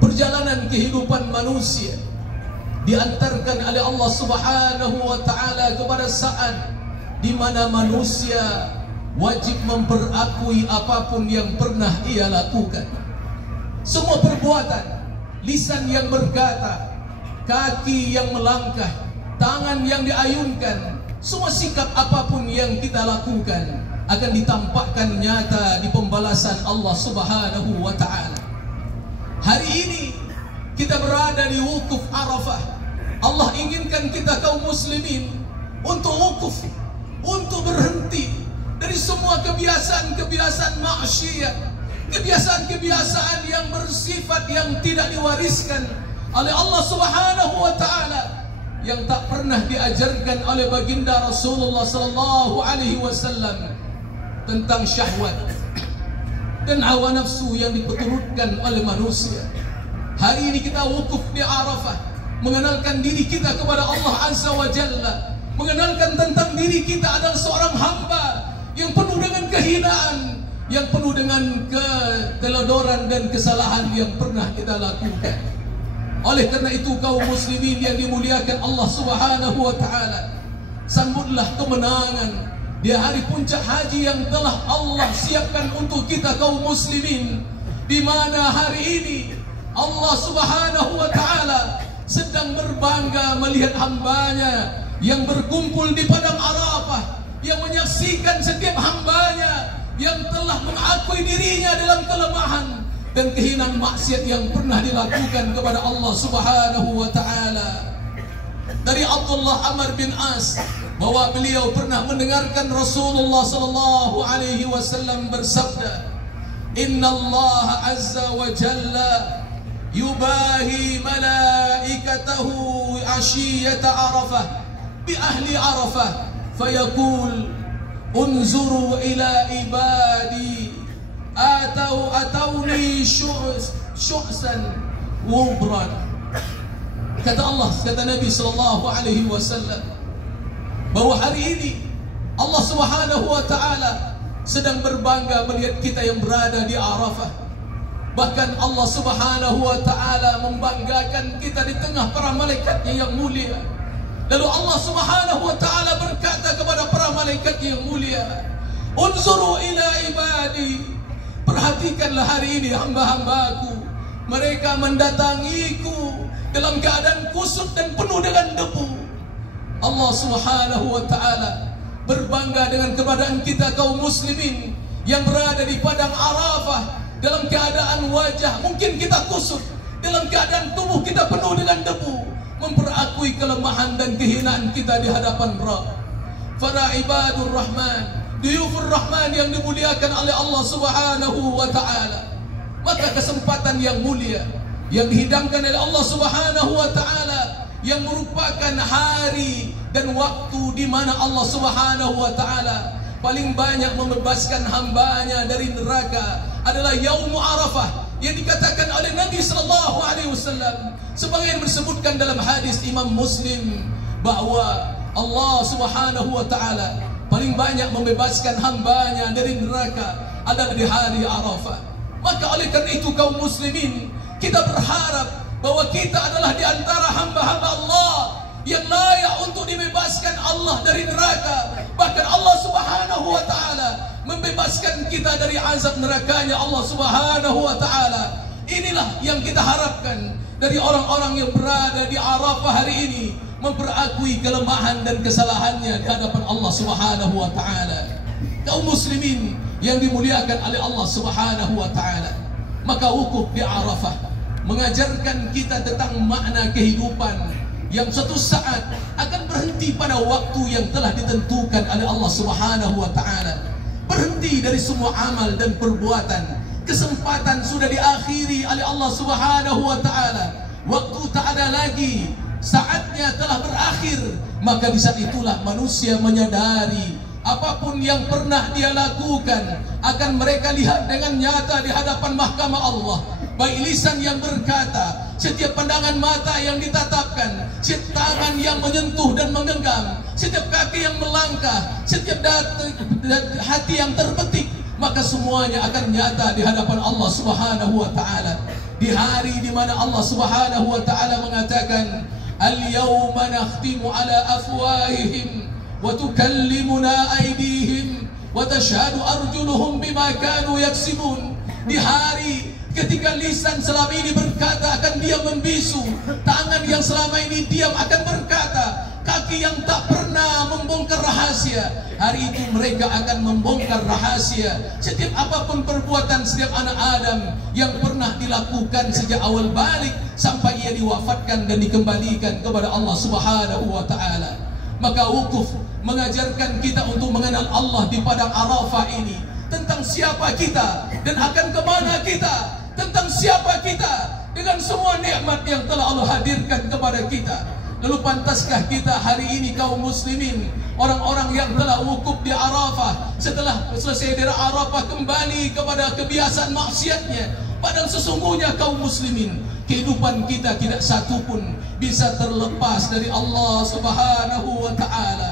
perjalanan kehidupan manusia diantarkan oleh Allah Subhanahu wa taala kepada saat di mana manusia wajib memperakui apapun yang pernah ia lakukan. Semua perbuatan, lisan yang berkata, kaki yang melangkah, tangan yang diayunkan, semua sikap apapun yang kita lakukan akan ditampakkan nyata di pembalasan Allah Subhanahu wa taala. Hari ini kita berada di wukuf Arafah. Allah inginkan kita kaum muslimin untuk wukuf, untuk berhenti dari semua kebiasaan-kebiasaan maksiat, kebiasaan-kebiasaan yang bersifat yang tidak diwariskan oleh Allah Subhanahu wa taala, yang tak pernah diajarkan oleh baginda Rasulullah sallallahu alaihi wasallam, tentang syahwat dan hawa nafsu yang diperturutkan oleh manusia. Hari ini kita wukuf di Arafah, mengenalkan diri kita kepada Allah Azza wa Jalla, mengenalkan tentang diri kita adalah seorang hamba yang penuh dengan kehinaan, yang penuh dengan keteledoran dan kesalahan yang pernah kita lakukan. Oleh karena itu kaum muslimin yang dimuliakan Allah Subhanahu wa taala, sambutlah kemenangan di hari puncak haji yang telah Allah siapkan untuk kita kaum muslimin, di mana hari ini Allah Subhanahu wa taala sedang berbangga melihat hambanya yang berkumpul di padang Arafah, yang menyaksikan setiap hambanya yang telah mengakui dirinya dalam kelemahan dan kehinaan maksiat yang pernah dilakukan kepada Allah Subhanahu wa taala. Dari Abdullah Amr bin As bahwa beliau pernah mendengarkan Rasulullah sallallahu alaihi wasallam bersabda, "Inna Allah azza wa jalla yubahi malaikatahu ashiyata Arafah bi ahli Arafah fayaqul unzuru ila ibadi atawni syu'san wubran." Kata Allah, kata Nabi sallallahu alaihi wasallam, bahwa hari ini Allah Subhanahu wa taala sedang berbangga melihat kita yang berada di Arafah. Bahkan Allah Subhanahu wa taala membanggakan kita di tengah para malaikatnya yang mulia. Lalu Allah Subhanahu wa taala berkata kepada para malaikat yang mulia, "Unzuru ila ibadi." Perhatikanlah hari ini hamba-hambaku, mereka mendatangiku dalam keadaan kusut dan penuh dengan debu. Allah Subhanahu wa taala berbangga dengan keberadaan kita kaum muslimin yang berada di padang Arafah dalam keadaan wajah mungkin kita kusut, dalam keadaan tubuh kita penuh dengan debu, memperakui kelemahan dan kehinaan kita di hadapan Rabb. Para ibadur rahman, duyufur rahman yang dimuliakan oleh Allah Subhanahu wa taala, maka kesempatan yang mulia yang dihidangkan oleh Allah Subhanahu wa taala, yang merupakan hari dan waktu di mana Allah Subhanahu wa taala paling banyak membebaskan hambanya dari neraka, adalah Yaum Arafah, yang dikatakan oleh Nabi sallallahu alaihi wasallam sebagaimana disebutkan dalam hadis Imam Muslim, bahwa Allah Subhanahu wa taala paling banyak membebaskan hambanya dari neraka adalah di hari Arafah. Maka oleh karena itu kaum muslimin, kita berharap bahwa kita adalah di antara hamba-hamba Allah yang layak untuk dibebaskan Allah dari neraka. Bahkan Allah Subhanahu wa taala membebaskan kita dari azab nerakanya Allah Subhanahu wa taala. Inilah yang kita harapkan dari orang-orang yang berada di Arafah hari ini, memperakui kelemahan dan kesalahannya di hadapan Allah Subhanahu wa taala. Kaum muslimin yang dimuliakan oleh Allah Subhanahu wa taala, maka wukuf di Arafah mengajarkan kita tentang makna kehidupan yang suatu saat akan berhenti pada waktu yang telah ditentukan oleh Allah Subhanahu wa taala. Berhenti dari semua amal dan perbuatan. Kesempatan sudah diakhiri oleh Allah Subhanahu wa taala. Waktu tak ada lagi, saatnya telah berakhir. Maka di saat itulah manusia menyadari apapun yang pernah dia lakukan akan mereka lihat dengan nyata di hadapan mahkamah Allah. Baik lisan yang berkata, setiap pandangan mata yang ditatapkan, setiap tangan yang menyentuh dan menggenggam, setiap kaki yang melangkah, setiap hati yang terbetik, maka semuanya akan nyata di hadapan Allah Subhanahu wa taala. di hari di mana Allah Subhanahu wa taala mengatakan, "Al-yawma nakhtimu ala afwahihim wa tukallimuna aydihim wa tashhadu arjuluhum bima kanu yaksibun." Di hari ketika lisan selama ini berkata akan diam membisu, tangan yang selama ini diam akan berkata, kaki yang tak pernah membongkar rahasia, hari itu mereka akan membongkar rahasia. Setiap apapun perbuatan setiap anak Adam yang pernah dilakukan sejak awal balik sampai ia diwafatkan dan dikembalikan kepada Allah Subhanahu wa taala. Maka wukuf mengajarkan kita untuk mengenal Allah di padang Arafah ini, tentang siapa kita dan akan kemana kita, tentang siapa kita dengan semua nikmat yang telah Allah hadirkan kepada kita. Lalu pantaskah kita hari ini kaum muslimin, orang-orang yang telah wukuf di Arafah, setelah selesai dari Arafah kembali kepada kebiasaan maksiatnya, padahal sesungguhnya kaum muslimin, kehidupan kita tidak satu pun bisa terlepas dari Allah Subhanahu wa taala.